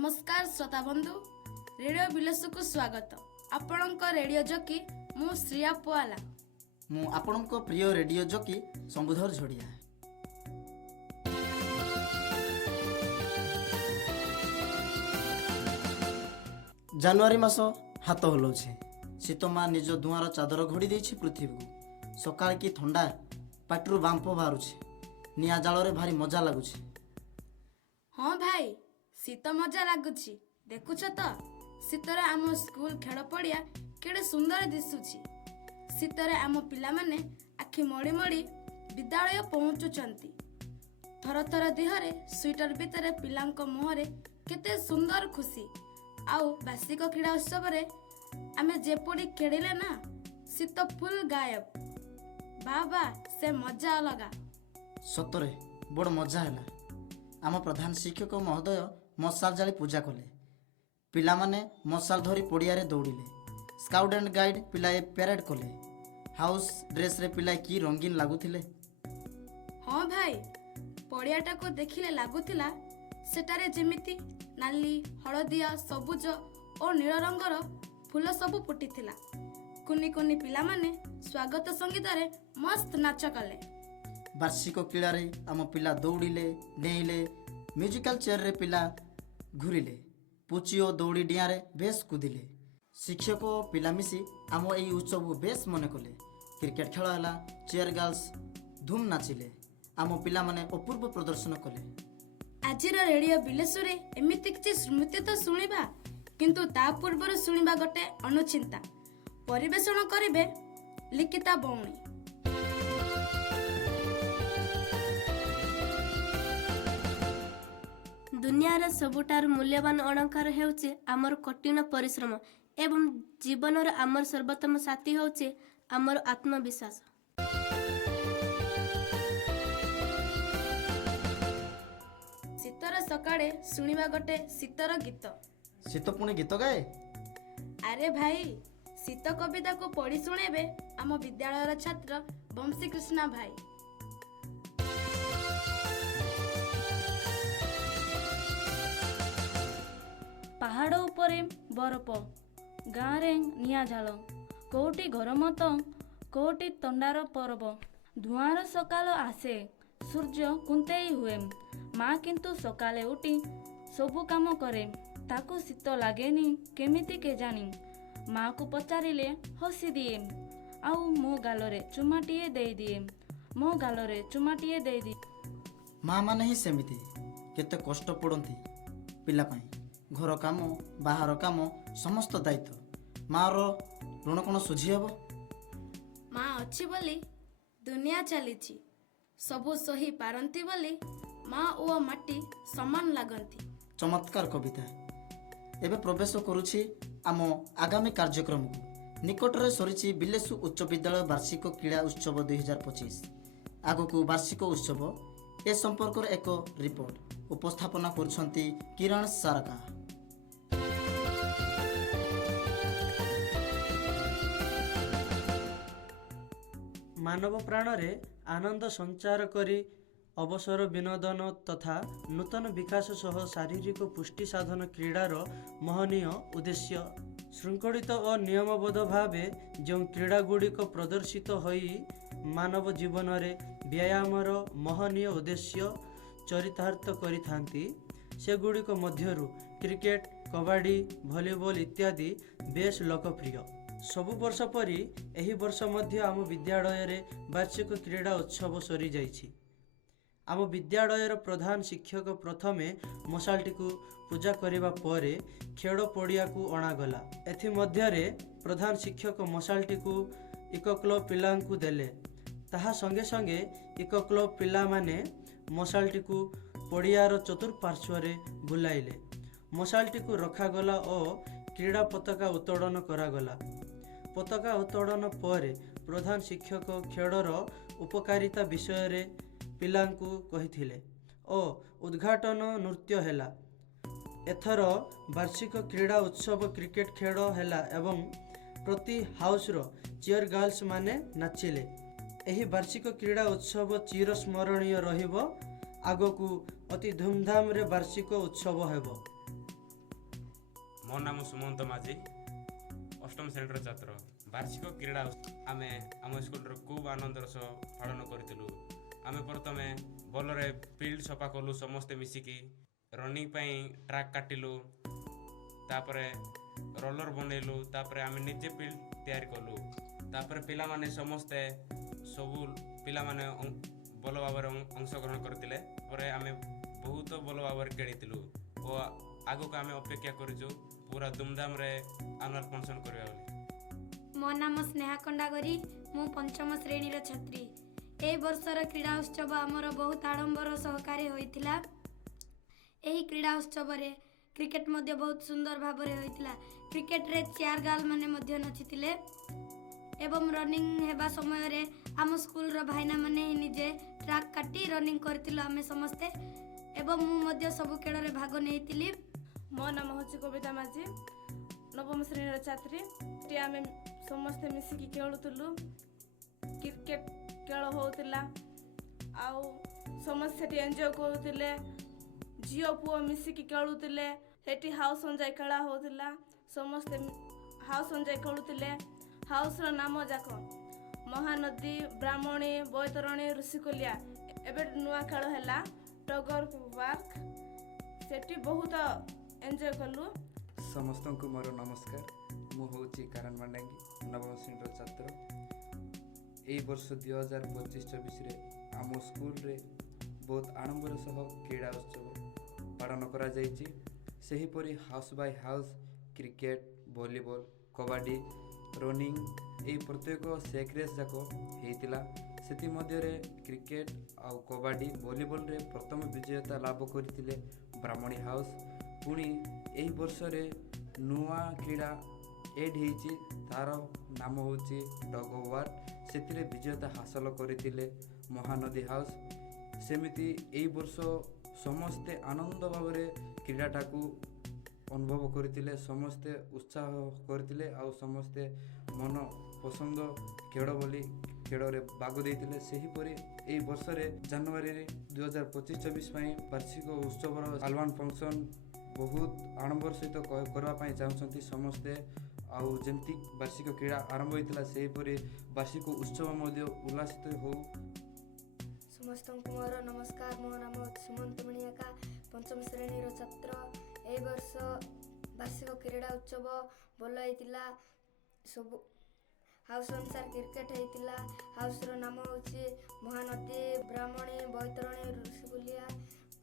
नमस्कार श्रोता बंधु रेडियो बिलसु को स्वागत। आपणक रेडियो जकी मु श्रिया पुआला मु आपणक प्रिय रेडियो जकी शंभुधर झड़िया। जानुआरी मास हाथ हलाउछे शीतमा निज दुआर चादर घोड़ी देछि पृथ्वी को। सकाळ की ठंडा पाटिरु बांप बाहरुछे निया जालरे भारी मजा लागुछे। हाँ भाई शीत मजा लगुच देखुच तो शीतरे आम स्कूल खेल पड़िया केड़े सुंदर दिशुची। शीतरे आम पिला माने आखि मड़ी मड़ी विद्यालय पहुँचुचंती। थर थर देहरे स्वेटर भितर पिलांक मुहरे केते सुंदर खुशी। आउ वार्षिक क्रीड़ा उत्सव रे आमे जेपड़ी खेलिले ना शीत फुल गायब। बाबा से मजा अलगा। सतरे बड़ मजा हैला। आम प्रधान शिक्षक महोदय मशाल जाली पूजा कले। पिला माने मशाल धरी पड़ियारे दौड़िले। स्काउट एंड गाइड पिलाए परेड कले। हाउस ड्रेस रे पिलाए की रंगीन लागुथिले। हाँ भाई पड़ियाटा को देखिले लागुथिला सेटारे जेमिति नाली हलदिया सबुज और नील रंगर फूल सब फुटिथिला। कुनी कुनी पिला माने स्वागत संगीत रे मस्त नाच कले। वार्षिक क्रीड़ा रे आम पिला दौड़िले डेइले। म्यूजिकल चेयर रे पिला घुरिले। पुची और दौड़ी डिया रे बेस कुदिले। शिक्षक और पिला मिसी आम एई उत्सव बेस मने कले। क्रिकेट खेल हैला। चेयर गर्ल्स धूम नाचिले। आम पिला माने अपूर्व प्रदर्शन कले। आजिर रेडियो बिलेसुरे एमिति किछि स्मृति तो सुनिबा किंतु ता पूर्वर सुनिबा गोटे अनुचिंता। परिवेषण करिवे लिखिता बौणी। दुनियार सबुठार मूल्यवान अलंकार हेउचे आमर कठिन परिश्रम एवं जीवनर आमर सर्वोत्तम साथी होचे आमर आत्मविश्वास। शीतर सकाळे सुनिबा गोटे शीतर गीत। शीत पुणी गीत गाए। अरे भाई शीत कविता को पढ़ी सुनेबे आम विद्यालयर छात्र बंशी कृष्णा भाई। पहाड़ उपरे बरफ गाँरे निया झाल कोटी घर मत कोटी तंडार परब। धुआर सकाल आसे सूर्य कुंतेई हुए माँ किंतु सकाले उठी सबु काम करे ताकू शीत लागेनी केमिति के जानी। माँ को पचारिले हसी दिए आउ मो गालरे चुमाटिए दे दिए मो गालरे चुमाटिए दे दिए। माँ माने ही सेमिति केते कष्ट पड़ती पिला पाई। घर काम बाहर काम समस्त दायित्व माँ रो ऋण कौन सुझी हेब। माँ अच्छी बोली दुनिया चलीची सबु सही पारंती बोली माँ ओ माटी समान लागंती। चमत्कार कविता एबे प्रवेश करुछि आम आगामी कार्यक्रम को। निकटरे सरीछि बिलेसु उच्च विद्यालय वार्षिक क्रीड़ा उत्सव 2025। आगकू वार्षिक उत्सव ए संपर्क एक रिपोर्ट उपस्थापना करुछंती किरण सारका। मानव प्राणरे आनंद संचार करी अवसर विनोदन तथा नूतन विकास सह शारीरिक पुष्टि साधन क्रीडार महनीय उद्देश्य। शृंखलित और नियमबद्ध भावे जो क्रीड़ागुड़िक प्रदर्शित होई मानव जीवन रे व्यायामर महनीय उद्देश्य चरितार्थ करिथांती सेगुड़िक मध्यरु क्रिकेट कबाडी भलीबॉल इत्यादि बेस लोकप्रिय। सबु वर्ष परी एही वर्ष मध्य आम विद्यालय रे वार्षिक क्रीड़ा उत्सव सरी जाइछि। आम विद्यालयर प्रधान शिक्षक प्रथमे मशालटी को पूजा करिबा परे खेल पड़िया को अणागला। एथि मध्यरे प्रधान शिक्षक मशालटी को इक क्लब पिला को देले। ताहा संगे संगे इक क्लब पिला माने मशालटी को पड़ियार चतुर्पार्श्व रे बुलाइले। मशालटी को रखागला और क्रीड़ा पताका उत्तोलन करागला। पताका उत्तोलन परे प्रधान शिक्षक खेलर उपकारिता विषय रे पिलांकु कहिथिले और उद्घाटन नृत्य हैला। एथर वार्षिक क्रीड़ा उत्सव क्रिकेट खेल हैला एवं प्रति हाउस रो चेयर गर्ल्स माने नाचिले। एही वार्षिक क्रीड़ा उत्सव चिर स्मरणीय रहिबो। आगकू अति धूमधाम रे वार्षिक उत्सव हेबो। ମୋ ନାମ ସୁମନ୍ତ ମାଝୀ, ଅଷ୍ଟମ ଶ୍ରେଣୀର ଛାତ୍ର। ବାର୍ଷିକ କ୍ରୀଡ଼ା ଆମେ ଆମ ସ୍କୁଲରେ ଖୁବ୍ ଆନନ୍ଦର ସହ ପାଳନ କରିଥିଲୁ। ଆମେ ପ୍ରଥମେ ଭଲରେ ଫିଲ୍ଡ ସଫା କଲୁ ସମସ୍ତେ ମିଶିକି, ରନିଂ ପାଇଁ ଟ୍ରାକ୍ କାଟିଲୁ, ତାପରେ ରୋଲର ବନେଇଲୁ, ତାପରେ ଆମେ ନିଜେ ଫିଲ୍ଡ ତିଆରି କଲୁ। ତାପରେ ପିଲାମାନେ ସମସ୍ତେ ସବୁ ପିଲାମାନେ ଭଲ ଭାବରେ ଅଂଶଗ୍ରହଣ କରିଥିଲେ। ପରେ ଆମେ ବହୁତ ଭଲ ଭାବରେ ଖେଳିଥିଲୁ ଓ ଆଗକୁ ଆମେ ଅପେକ୍ଷା କରିଛୁ ପୁରା ଧୁମଧାମରେ ଆନୁଆଲ୍ ଫଙ୍କସନ୍ କରିବା ବୋଲି। ମୋ ନାମ ସ୍ନେହା ଖଣ୍ଡାଗରି, ମୁଁ ପଞ୍ଚମ ଶ୍ରେଣୀର ଛାତ୍ରୀ। ଏହି ବର୍ଷର କ୍ରୀଡ଼ା ଉତ୍ସବ ଆମର ବହୁତ ଆଡ଼ମ୍ବର ସହକାରେ ହୋଇଥିଲା। ଏହି କ୍ରୀଡ଼ା ଉତ୍ସବରେ କ୍ରିକେଟ ମଧ୍ୟ ବହୁତ ସୁନ୍ଦର ଭାବରେ ହୋଇଥିଲା। କ୍ରିକେଟରେ ଚେୟାର ଗାର୍ଲ ମାନେ ମଧ୍ୟ ନାଚିଥିଲେ ଏବଂ ରନିଂ ହେବା ସମୟରେ ଆମ ସ୍କୁଲର ଭାଇନା ମାନେ ନିଜେ ଟ୍ରାକ୍ କାଟି ରନିଂ କରିଥିଲୁ ଆମେ ସମସ୍ତେ ଏବଂ ମୁଁ ମଧ୍ୟ ସବୁ ଖେଳରେ ଭାଗ ନେଇଥିଲି। ମୋ ନାମ ହେଉଛି କବିତା ମାଝୀ, ନବମ ଶ୍ରେଣୀର ଛାତ୍ରୀ। ଏଠି ଆମେ ସମସ୍ତେ ମିଶିକି ଖେଳୁଥିଲୁ। କ୍ରିକେଟ ଖେଳ ହେଉଥିଲା ଆଉ ସମସ୍ତେ ସେଠି ଏନ୍ଜୟ କରୁଥିଲେ। ଝିଅ ପୁଅ ମିଶିକି ଖେଳୁଥିଲେ। ସେଠି ହାଉସ୍ ଅଞ୍ଜାଇ ଖେଳା ହେଉଥିଲା। ସମସ୍ତେ ହାଉସ୍ ଅଞ୍ଜାଇ ଖେଳୁଥିଲେ। ହାଉସ୍ର ନାମ ଯାକ ମହାନଦୀ, ବ୍ରାହ୍ମଣୀ, ବୈତରଣୀ, ଋଷିକୁଲିଆ। ଏବେ ନୂଆ ଖେଳ ହେଲା ଟଗର ପାର୍କ। ସେଠି ବହୁତ ଏନ୍ଜୟ କଲୁ। ସମସ୍ତଙ୍କୁ ମୋର ନମସ୍କାର। ମୁଁ ହେଉଛି କାରଣ ମାଣ୍ଡାଙ୍ଗୀ, ନବମ ଶ୍ରେଣୀର ଛାତ୍ର। ଏହି ବର୍ଷ 2025-26ରେ ଆମ ସ୍କୁଲରେ ବହୁତ ଆଡ଼ମ୍ବର ସହ କ୍ରୀଡ଼ା ଉତ୍ସବ ପାଳନ କରାଯାଇଛି। ସେହିପରି house Bai house cricket, volleyball, kabaddi, running ଏହି ପ୍ରତ୍ୟେକ ସେକ୍ ରେସ୍ ଯାକ ହେଇଥିଲା। ସେଥିମଧ୍ୟରେ କ୍ରିକେଟ ଆଉ କବାଡ଼ି, ଭଲିବଲରେ ପ୍ରଥମ ବିଜେତା ଲାଭ କରିଥିଲେ ବ୍ରାହ୍ମଣୀ ହାଉସ୍। ପୁଣି ଏହି ବର୍ଷରେ ନୂଆ କ୍ରୀଡ଼ା ଏଡ୍ ହେଇଛି, ତା'ର ନାମ ହେଉଛି ଡଗ ୱାର୍। ସେଥିରେ ବିଜେତା ହାସଲ କରିଥିଲେ ମହାନଦୀ ହାଉସ୍। ସେମିତି ଏହି ବର୍ଷ ସମସ୍ତେ ଆନନ୍ଦ ଭାବରେ କ୍ରୀଡ଼ାଟାକୁ ଅନୁଭବ କରିଥିଲେ, ସମସ୍ତେ ଉତ୍ସାହ କରିଥିଲେ ଆଉ ସମସ୍ତେ ମନ ପସନ୍ଦ ଖେଳ ବୋଲି ଖେଳରେ ଭାଗ ଦେଇଥିଲେ। ସେହିପରି ଏହି ବର୍ଷରେ ଜାନୁଆରୀରେ 2025-26 ପାଇଁ ବାର୍ଷିକ ଉତ୍ସବର ଆଲବାନ୍ ଫଙ୍କସନ୍ ବହୁତ ଆଡ଼ମ୍ବର ସହିତ କରିବା ପାଇଁ ଚାହୁଁଛନ୍ତି ସମସ୍ତେ। ଆଉ ଯେମିତି ବାର୍ଷିକ କ୍ରୀଡ଼ା ଆରମ୍ଭ ହୋଇଥିଲା ସେହିପରି ବାର୍ଷିକ ଉତ୍ସବ ମଧ୍ୟ ଉଲ୍ଲାସିତ ହେଉ। ସମସ୍ତଙ୍କୁ ମୋର ନମସ୍କାର। ମୋ ନାମ ସୁମନ୍ତ ମଣିଆକା, ପଞ୍ଚମ ଶ୍ରେଣୀର ଛାତ୍ର। ଏହି ବର୍ଷ ବାର୍ଷିକ କ୍ରୀଡ଼ା ଉତ୍ସବ ଭଲ ହେଇଥିଲା। ସବୁ ହାଉସ୍ ଅନୁସାରେ କ୍ରିକେଟ ହେଇଥିଲା। ହାଉସ୍ର ନାମ ହେଉଛି ମହାନଦୀ, ବ୍ରାହ୍ମଣୀ, ବୈତରଣୀ, ଋଷିକୁଲିଆ।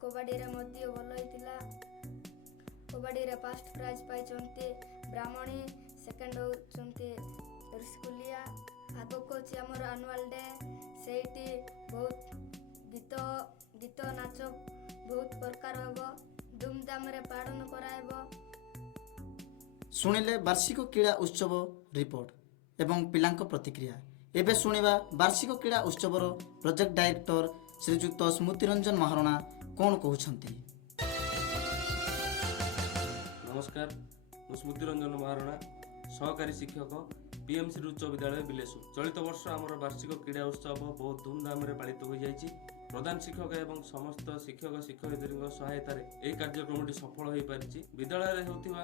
କବାଡ଼ିରେ ମଧ୍ୟ ଭଲ ହେଇଥିଲା। କବାଡ଼ିରେ ଫାଷ୍ଟ ପ୍ରାଇଜ୍ ପାଇଛନ୍ତି ବ୍ରାହ୍ମଣୀ, ସେକେଣ୍ଡ ହେଉଛନ୍ତି ଋଷିକୁଲିଆ। ଆଗକୁ ଅଛି ଆମର ଆନୁଆଲ୍ ଡେ। ସେଇଠି ବହୁତ ଗୀତ ନାଚ ବହୁତ ପ୍ରକାର ହେବ, ଧୁମଧାମରେ ପାଳନ କରାହେବ। ଶୁଣିଲେ ବାର୍ଷିକ କ୍ରୀଡ଼ା ଉତ୍ସବ ରିପୋର୍ଟ ଏବଂ ପିଲାଙ୍କ ପ୍ରତିକ୍ରିୟା। ଏବେ ଶୁଣିବା ବାର୍ଷିକ କ୍ରୀଡ଼ା ଉତ୍ସବର ପ୍ରୋଜେକ୍ଟ ଡାଇରେକ୍ଟର ଶ୍ରୀଯୁକ୍ତ ସ୍ମୃତିରଞ୍ଜନ ମହାରଣା କ'ଣ କହୁଛନ୍ତି। ନମସ୍କାର, ମୁଁ ସ୍ମୃତିରଞ୍ଜନ ମହାରଣା, ସହକାରୀ ଶିକ୍ଷକ, PMC ଉଚ୍ଚ ବିଦ୍ୟାଳୟ ବିଲେସୁ। ଚଳିତ ବର୍ଷ ଆମର ବାର୍ଷିକ କ୍ରୀଡ଼ା ଉତ୍ସବ ବହୁତ ଧୁମଧାମରେ ପାଳିତ ହୋଇଯାଇଛି। ପ୍ରଧାନ ଶିକ୍ଷକ ଏବଂ ସମସ୍ତ ଶିକ୍ଷକ ଶିକ୍ଷୟିତ୍ରୀଙ୍କ ସହାୟତାରେ ଏହି କାର୍ଯ୍ୟକ୍ରମଟି ସଫଳ ହୋଇପାରିଛି। ବିଦ୍ୟାଳୟରେ ହେଉଥିବା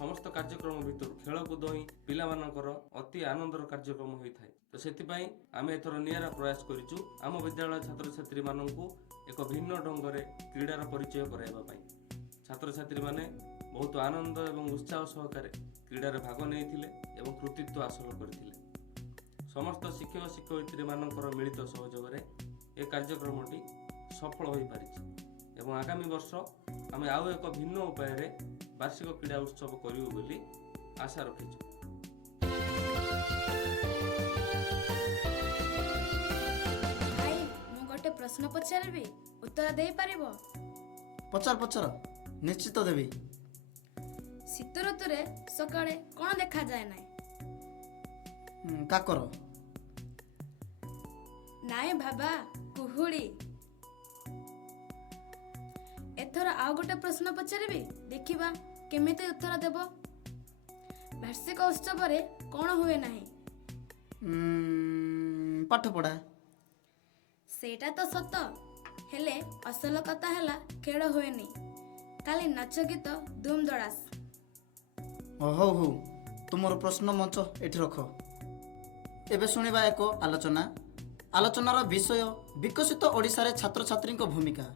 ସମସ୍ତ କାର୍ଯ୍ୟକ୍ରମ ଭିତରୁ ଖେଳକୁଦ ହିଁ ପିଲାମାନଙ୍କର ଅତି ଆନନ୍ଦର କାର୍ଯ୍ୟକ୍ରମ ହୋଇଥାଏ। ତ ସେଥିପାଇଁ ଆମେ ଏଥର ନିଆରା ପ୍ରୟାସ କରିଛୁ ଆମ ବିଦ୍ୟାଳୟ ଛାତ୍ରଛାତ୍ରୀମାନଙ୍କୁ ଏକ ଭିନ୍ନ ଢଙ୍ଗରେ କ୍ରୀଡ଼ାର ପରିଚୟ କରାଇବା ପାଇଁ। ଛାତ୍ରଛାତ୍ରୀମାନେ ବହୁତ ଆନନ୍ଦ ଏବଂ ଉତ୍ସାହ ସହକାରେ କ୍ରୀଡ଼ାରେ ଭାଗ ନେଇଥିଲେ ଏବଂ କୃତିତ୍ୱ ହାସଲ କରିଥିଲେ। ସମସ୍ତ ଶିକ୍ଷକ ଶିକ୍ଷୟିତ୍ରୀମାନଙ୍କର ମିଳିତ ସହଯୋଗରେ ଏ କାର୍ଯ୍ୟକ୍ରମଟି ସଫଳ ହୋଇପାରିଛି ଏବଂ ଆଗାମୀ ବର୍ଷ ଆମେ ଆଉ ଏକ ଭିନ୍ନ ଉପାୟରେ ବାର୍ଷିକ କ୍ରୀଡ଼ା ଉତ୍ସବ କରିବୁ ବୋଲି ଆଶା ରଖିଛୁ। ଭାଇ, ମୁଁ ଗୋଟେ ପ୍ରଶ୍ନ ପଚାରିବି, ଉତ୍ତର ଦେଇପାରିବ? ପଚାର, ନିଶ୍ଚିତ ଦେବି। ଶୀତ ଋତୁରେ ସକାଳେ କ'ଣ ଦେଖାଯାଏ ନାହିଁ? କାକର। ନାଇଁ ବାବା, କୁହୁଡ଼ି। ଏଥର ଆଉ ଗୋଟେ ପ୍ରଶ୍ନ ପଚାରିବି, ଦେଖିବା କେମିତି ଉତ୍ତର ଦେବ। ବାର୍ଷିକ ଉତ୍ସବରେ କ'ଣ ହୁଏ ନାହିଁ? ପାଠପଢ଼ା। ସେଇଟା ତ ସତ, ହେଲେ ଅସଲ କଥା ହେଲା ଖେଳ ହୁଏନି, ଖାଲି ନାଚ ଗୀତ ଧୁମ୍ ଦଳାସ। ହଉ ହଉ, ତୁମର ପ୍ରଶ୍ନ ମଞ୍ଚ ଏଠି ରଖ। ଏବେ ଶୁଣିବା ଏକ ଆଲୋଚନା। ଆଲୋଚନାର ବିଷୟ ବିକଶିତ ଓଡ଼ିଶାରେ ଛାତ୍ରଛାତ୍ରୀଙ୍କ ଭୂମିକା।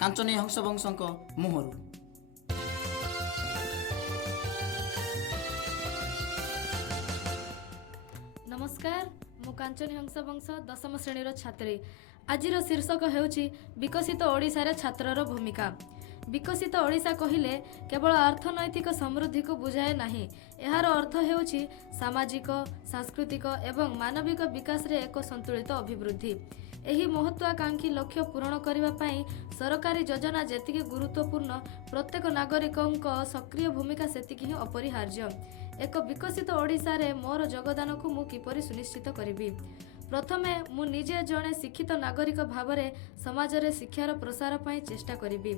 କାଞ୍ଚନୀ ହଂସବଂଶଙ୍କ ମୁହଁରୁ। ନମସ୍କାର, ମୁଁ କାଞ୍ଚନୀ ହଂସବଂଶ ଦଶମ ଶ୍ରେଣୀର ଛାତ୍ରୀ। ଆଜିର ଶୀର୍ଷକ ହେଉଛି ବିକଶିତ ଓଡ଼ିଶାରେ ଛାତ୍ରର ଭୂମିକା। ବିକଶିତ ଓଡ଼ିଶା କହିଲେ କେବଳ ଅର୍ଥନୈତିକ ସମୃଦ୍ଧିକୁ ବୁଝାଏ ନାହିଁ। ଏହାର ଅର୍ଥ ହେଉଛି ସାମାଜିକ, ସାଂସ୍କୃତିକ ଏବଂ ମାନବିକ ବିକାଶରେ ଏକ ସନ୍ତୁଳିତ ଅଭିବୃଦ୍ଧି। ଏହି ମହତ୍ୱାକାଂକ୍ଷୀ ଲକ୍ଷ୍ୟ ପୂରଣ କରିବା ପାଇଁ ସରକାରୀ ଯୋଜନା ଯେତିକି ଗୁରୁତ୍ୱପୂର୍ଣ୍ଣ, ପ୍ରତ୍ୟେକ ନାଗରିକଙ୍କ ସକ୍ରିୟ ଭୂମିକା ସେତିକି ହିଁ ଅପରିହାର୍ଯ୍ୟ। ଏକ ବିକଶିତ ଓଡ଼ିଶାରେ ମୋର ଯୋଗଦାନକୁ ମୁଁ କିପରି ସୁନିଶ୍ଚିତ କରିବି? ପ୍ରଥମେ ମୁଁ ନିଜେ ଜଣେ ଶିକ୍ଷିତ ନାଗରିକ ଭାବରେ ସମାଜରେ ଶିକ୍ଷାର ପ୍ରସାର ପାଇଁ ଚେଷ୍ଟା କରିବି।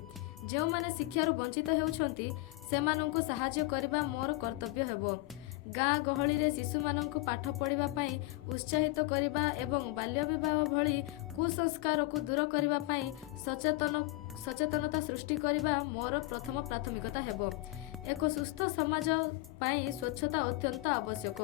ଯେଉଁମାନେ ଶିକ୍ଷାରୁ ବଞ୍ଚିତ ହେଉଛନ୍ତି ସେମାନଙ୍କୁ ସାହାଯ୍ୟ କରିବା ମୋର କର୍ତ୍ତବ୍ୟ ହେବ। ଗାଁ ଗହଳିରେ ଶିଶୁମାନଙ୍କୁ ପାଠ ପଢ଼ିବା ପାଇଁ ଉତ୍ସାହିତ କରିବା ଏବଂ ବାଲ୍ୟବିବାହ ଭଳି କୁସଂସ୍କାରକୁ ଦୂର କରିବା ପାଇଁ ସଚେତନତା ସୃଷ୍ଟି କରିବା ମୋର ପ୍ରଥମ ପ୍ରାଥମିକତା ହେବ। ଏକ ସୁସ୍ଥ ସମାଜ ପାଇଁ ସ୍ୱଚ୍ଛତା ଅତ୍ୟନ୍ତ ଆବଶ୍ୟକ।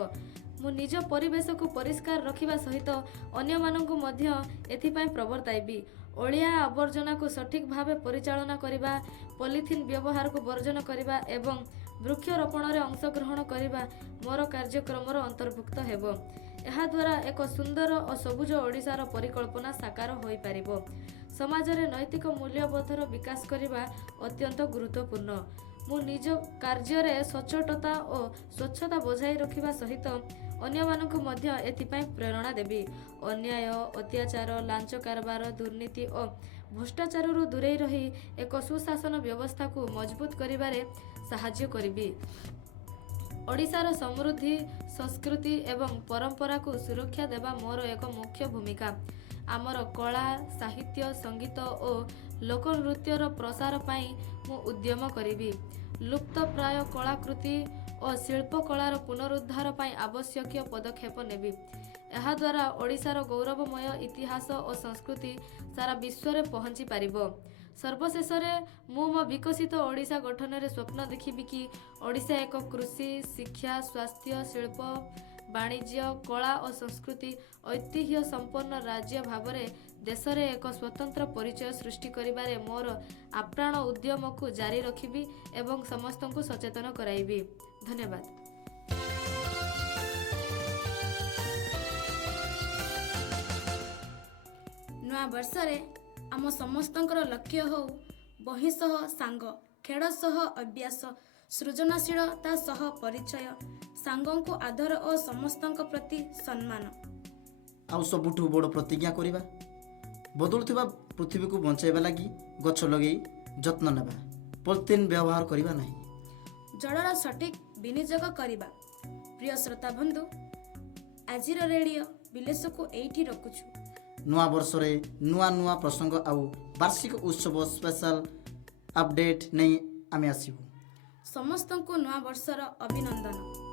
ମୁଁ ନିଜ ପରିବେଶକୁ ପରିଷ୍କାର ରଖିବା ସହିତ ଅନ୍ୟମାନଙ୍କୁ ମଧ୍ୟ ଏଥିପାଇଁ ପ୍ରବର୍ତ୍ତାଇବି। ଅଳିଆ ଆବର୍ଜନାକୁ ସଠିକ୍ ଭାବେ ପରିଚାଳନା କରିବା, ପଲିଥିନ୍ ବ୍ୟବହାରକୁ ବର୍ଜନ କରିବା ଏବଂ ବୃକ୍ଷରୋପଣରେ ଅଂଶଗ୍ରହଣ କରିବା ମୋର କାର୍ଯ୍ୟକ୍ରମର ଅନ୍ତର୍ଭୁକ୍ତ ହେବ। ଏହାଦ୍ୱାରା ଏକ ସୁନ୍ଦର ଓ ସବୁଜ ଓଡ଼ିଶାର ପରିକଳ୍ପନା ସାକାର ହୋଇପାରିବ। ସମାଜରେ ନୈତିକ ମୂଲ୍ୟବୋଧର ବିକାଶ କରିବା ଅତ୍ୟନ୍ତ ଗୁରୁତ୍ୱପୂର୍ଣ୍ଣ। ମୁଁ ନିଜ କାର୍ଯ୍ୟରେ ସଚ୍ଚୋଟତା ଓ ସ୍ୱଚ୍ଛତା ବଜାୟ ରଖିବା ସହିତ ଅନ୍ୟମାନଙ୍କୁ ମଧ୍ୟ ଏଥିପାଇଁ ପ୍ରେରଣା ଦେବି। ଅନ୍ୟାୟ, ଅତ୍ୟାଚାର, ଲାଞ୍ଚ କାରବାର, ଦୁର୍ନୀତି ଓ ଭ୍ରଷ୍ଟାଚାରରୁ ଦୂରେଇ ରହି ଏକ ସୁଶାସନ ବ୍ୟବସ୍ଥାକୁ ମଜବୁତ କରିବାରେ ସାହାଯ୍ୟ କରିବି। ଓଡ଼ିଶାର ସମୃଦ୍ଧି, ସଂସ୍କୃତି ଏବଂ ପରମ୍ପରାକୁ ସୁରକ୍ଷା ଦେବା ମୋର ଏକ ମୁଖ୍ୟ ଭୂମିକା। ଆମର କଳା, ସାହିତ୍ୟ, ସଙ୍ଗୀତ ଓ ଲୋକନୃତ୍ୟର ପ୍ରସାର ପାଇଁ ମୁଁ ଉଦ୍ୟମ କରିବି। ଲୁପ୍ତପ୍ରାୟ କଳାକୃତି ଓ ଶିଳ୍ପକଳାର ପୁନରୁଦ୍ଧାର ପାଇଁ ଆବଶ୍ୟକୀୟ ପଦକ୍ଷେପ ନେବି। ଏହାଦ୍ୱାରା ଓଡ଼ିଶାର ଗୌରବମୟ ଇତିହାସ ଓ ସଂସ୍କୃତି ସାରା ବିଶ୍ୱରେ ପହଞ୍ଚି ପାରିବ। ସର୍ବଶେଷରେ ମୁଁ ମୋ ବିକଶିତ ଓଡ଼ିଶା ଗଠନରେ ସ୍ୱପ୍ନ ଦେଖିବି କି ଓଡ଼ିଶା ଏକ କୃଷି, ଶିକ୍ଷା, ସ୍ୱାସ୍ଥ୍ୟ, ଶିଳ୍ପ, ବାଣିଜ୍ୟ, କଳା ଓ ସଂସ୍କୃତି ଐତିହ୍ୟ ସମ୍ପନ୍ନ ରାଜ୍ୟ ଭାବରେ ଦେଶରେ ଏକ ସ୍ୱତନ୍ତ୍ର ପରିଚୟ ସୃଷ୍ଟି କରିବାରେ ମୋର ଆପ୍ରାଣ ଉଦ୍ୟମକୁ ଜାରି ରଖିବି ଏବଂ ସମସ୍ତଙ୍କୁ ସଚେତନ କରାଇବି। ଧନ୍ୟବାଦ। ନୂଆ ବର୍ଷରେ ଆମ ସମସ୍ତଙ୍କର ଲକ୍ଷ୍ୟ ହେଉ ବହି ସହ ସାଙ୍ଗ, ଖେଳ ସହ ଅଭ୍ୟାସ, ସୃଜନଶୀଳତା ସହ ପରିଚୟ, ସାଙ୍ଗଙ୍କୁ ଆଦର ଓ ସମସ୍ତଙ୍କ ପ୍ରତି ସମ୍ମାନ। ଆଉ ସବୁଠୁ ବଡ଼ ପ୍ରତିଜ୍ଞା କରିବା, ବଦଳୁଥିବା ପୃଥିବୀକୁ ବଞ୍ଚାଇବା ଲାଗି ଗଛ ଲଗାଇ ଯତ୍ନ ନେବା, ପଲିଥିନ୍ ବ୍ୟବହାର କରିବା ନାହିଁ। ଜଳର ସଠିକ୍ ବିନିଯୋଗ କରିବା। ପ୍ରିୟ ଶ୍ରୋତା ବନ୍ଧୁ, ଆଜିର ରେଡ଼ିଓ ବିଲେଶକୁ ଏଇଠି ରଖୁଛୁ। ନୂଆ ବର୍ଷରେ ନୂଆ ନୂଆ ପ୍ରସଙ୍ଗ ଆଉ ବାର୍ଷିକ ଉତ୍ସବ ସ୍ପେଶାଲ ଅପଡେଟ୍ ନେଇ ଆମେ ଆସିବୁ। ସମସ୍ତଙ୍କୁ ନୂଆ ବର୍ଷର ଅଭିନନ୍ଦନ।